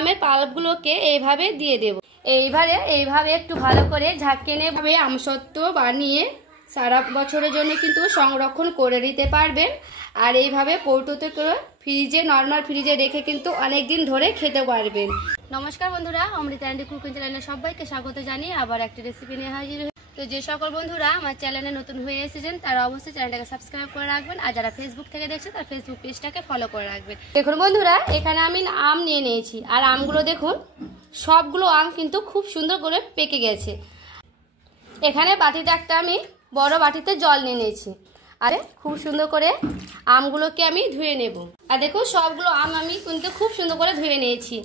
আমের পাল্পগুলোকে এইভাবে দিয়ে দেব। এইভাবে একটু ভালো করে ঝাঁকিয়ে নেবে আমসত্ত্ব বানিয়ে সারা বছরের জন্য কিন্তু সংরক্ষণ করে নিতে পারবেন। আর এইভাবে কৌটোতে করে ফ্রিজে, নর্মাল ফ্রিজে রেখে কিন্তু অনেক দিন ধরে খেতে পারবেন। নমস্কার বন্ধুরা, অমৃতা অ্যান্ড কুকিং চ্যানেলে সবাইকে স্বাগত জানিয়ে আবার একটি রেসিপি নিয়ে হাজির। তো যে সকল বন্ধুরা আমার চ্যানেলে নতুন হয়ে এসেছেন তারা অবশ্যই চ্যানেলটাকে সাবস্ক্রাইব করে রাখবেন, আর যারা ফেসবুক থেকে দেখছেন তারা ফেসবুক পেজটাকে ফলো করে রাখবেন। দেখুন বন্ধুরা, এখানে আমি আম নিয়ে নিয়েছি, আর আমগুলো দেখুন সবগুলো আম কিন্তু খুব সুন্দর করে পেকে গেছে। এখানে বাটিতে একটা আমি বড় বাটিতে জল নিয়ে নিয়েছি, আর খুব সুন্দর করে আমগুলোকে আমি ধুয়ে নেব। আর দেখুন সবগুলো আম আমি কিন্তু খুব সুন্দর করে ধুয়ে নিয়েছি।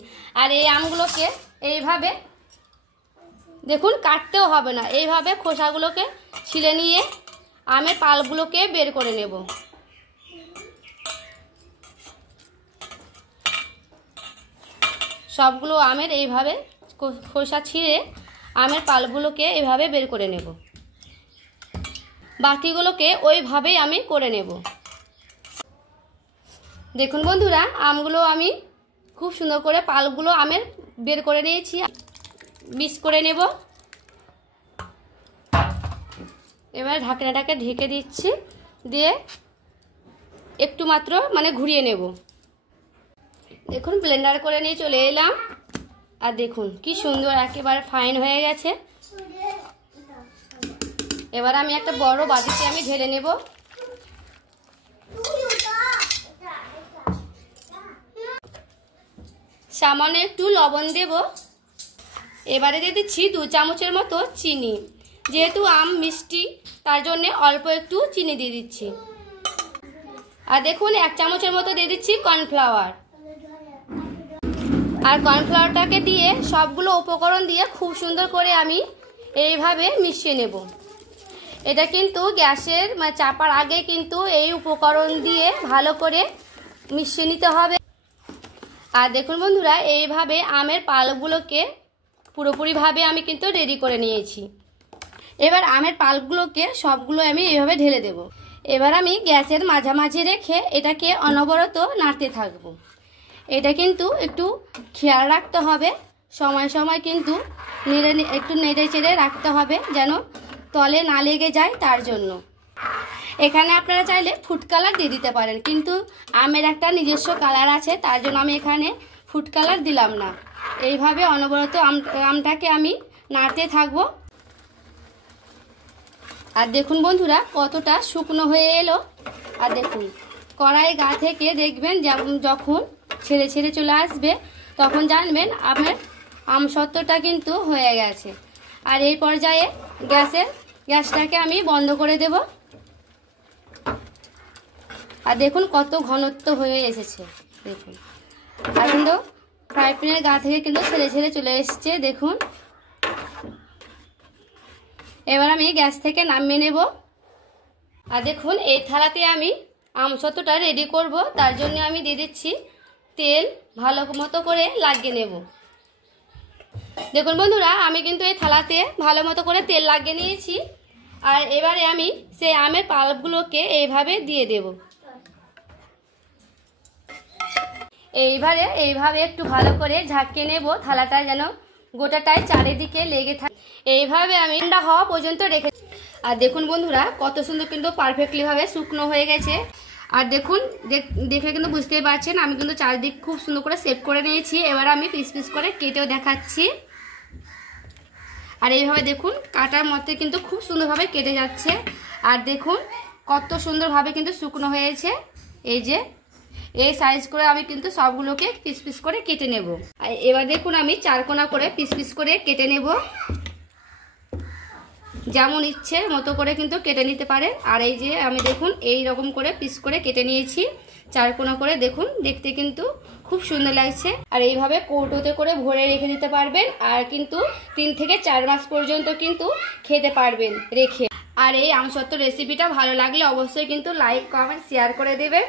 আর এই আমগুলোকে এইভাবে দেখুন কাটতেও হবে না, এইভাবে খোসাগুলোকে ছিলে নিয়ে আমের পাল্পগুলোকে বের করে নেব। সবগুলো আমের এইভাবে খোসা ছিঁড়ে আমের পাল্পগুলোকে এইভাবে বের করে নেব। বাকিগুলোকে ওইভাবেই আমি করে নেব। দেখুন বন্ধুরা, আমগুলো আমি খুব সুন্দর করে পাল্পগুলো আমের বের করে নিয়েছি, মিক্স করে নেব। এবার ঢাকনাটাকে ঢেকে দিচ্ছি, দিয়ে একটু মাত্র ঘুরিয়ে নেব। দেখুন ব্লেন্ডার করে নিয়ে চলে এলাম, আর দেখুন কি সুন্দর একেবারে ফাইন হয়ে গেছে। এবার আমি একটা বড় বাটিতে আমি ঢেলে নেব। সামান্য একটু লবণ দেব। এবারে দিয়ে দিচ্ছি 2 চামচের মতো চিনি। যেহেতু আম মিষ্টি তার জন্য অল্প একটু চিনি দিয়ে দিচ্ছি। আর দেখুন 1 চামচের মতো দিয়ে দিচ্ছি কর্নফ্লাওয়ার। আর কর্নফ্লাওয়ারটাকে দিয়ে সবগুলো উপকরণ দিয়ে খুব সুন্দর করে আমি এইভাবে মিশিয়ে নেব। এটা কিন্তু গ্যাসের চাপার আগে কিন্তু এই উপকরণ দিয়ে ভালো করে মিশিয়ে নিতে হবে। আর দেখুন বন্ধুরা, এইভাবে আমের পাল্পগুলোকে পুরোপুরিভাবে আমি কিন্তু রেডি করে নিয়েছি। এবার আমের পাল্পগুলোকে সবগুলো আমি এইভাবে ঢেলে দেব। এবার আমি গ্যাসের মাঝামাঝি রেখে এটাকে অনবরত নাড়তে থাকবো। এটা কিন্তু একটু খেয়াল রাখতে হবে, সময় সময় কিন্তু একটু নেড়ে চেড়ে রাখতে হবে যেন তলে না লেগে যায়, তার জন্য। এখানে আপনারা চাইলে ফুড কালার দিয়ে দিতে পারেন, কিন্তু আমের একটা নিজস্ব কালার আছে, তার জন্য আমি এখানে ফুড কালার দিলাম না। এইভাবে অনবরত আমটাকে আমি নাড়তে থাকবো। আর দেখুন বন্ধুরা কতটা শুকনো হয়ে এলো। আর দেখুন কড়াই গা থেকে দেখবেন যখন ছেড়ে ছেড়ে চলে আসবে তখন জানবেন আপনার আমসত্ত্বটা কিন্তু হয়ে গেছে। আর এই পর্যায়ে গ্যাসটাকে আমি বন্ধ করে দেব। আর দেখুন কত ঘনত্ব হয়ে এসেছে দেখুন। আর কিন্তু ফ্রাই প্যানের গা থেকে কিন্তু ছেড়ে ছেড়ে চলে এসছে দেখুন। এবার আমি গ্যাস থেকে নামিয়ে নেব। আর দেখুন এই থালাতে আমি আমসত্ত্বটা রেডি করব, তার জন্য আমি দিয়ে দিচ্ছি তেল। ভালো মতো করে লাগিয়ে নেব। দেখুন বন্ধুরা, আমি কিন্তু এই থালাতে ভালো মতো করে তেল লাগিয়ে নিয়েছি। আর এবারে আমি সেই আমের পাল্পগুলোকে এইভাবে দিয়ে দেব। এইভাবে একটু ভালো করে ঝাঁকিয়ে নেব, থালাটা যেন গোটাটায় চারিদিকে লেগে থাকে। এইভাবে আমি ঠান্ডা হওয়া পর্যন্ত রেখে। আর দেখুন বন্ধুরা কত সুন্দর কিন্তু পারফেক্টলি ভাবে শুকনো হয়ে গেছে। আর দেখুন দেখে কিন্তু বুঝতেই পারছেন আমি কিন্তু চারদিক খুব সুন্দর করে সেভ করে নিয়েছি। এবার আমি পিস পিস করে কেটেও দেখাচ্ছি। আর এইভাবে দেখুন কাটার মধ্যে কিন্তু খুব সুন্দরভাবে কেটে যাচ্ছে। আর দেখুন কত সুন্দরভাবে কিন্তু শুকনো হয়েছে। এই যে এই সাইজ করে আমি কিন্তু সবগুলোকে পিস পিস করে কেটে নেব। আর এবার দেখুন আমি 4 কোনা করে পিস পিস করে কেটে নেব। যেমন ইচ্ছে মতো করে কিন্তু কেটে নিতে পারে। আর এই যে আমি দেখুন এই রকম করে পিস করে কেটে নিয়েছি 4 কোনা করে। দেখুন দেখতে কিন্তু খুব সুন্দর লাগছে। আর এইভাবে কৌটোতে করে ভরে রেখে দিতে পারবেন, আর কিন্তু 3 থেকে 4 মাস পর্যন্ত কিন্তু খেতে পারবেন রেখে। আর এই আমসত্ত্ব রেসিপিটা ভালো লাগলে অবশ্যই কিন্তু লাইক, কমেন্ট, শেয়ার করে দেবেন।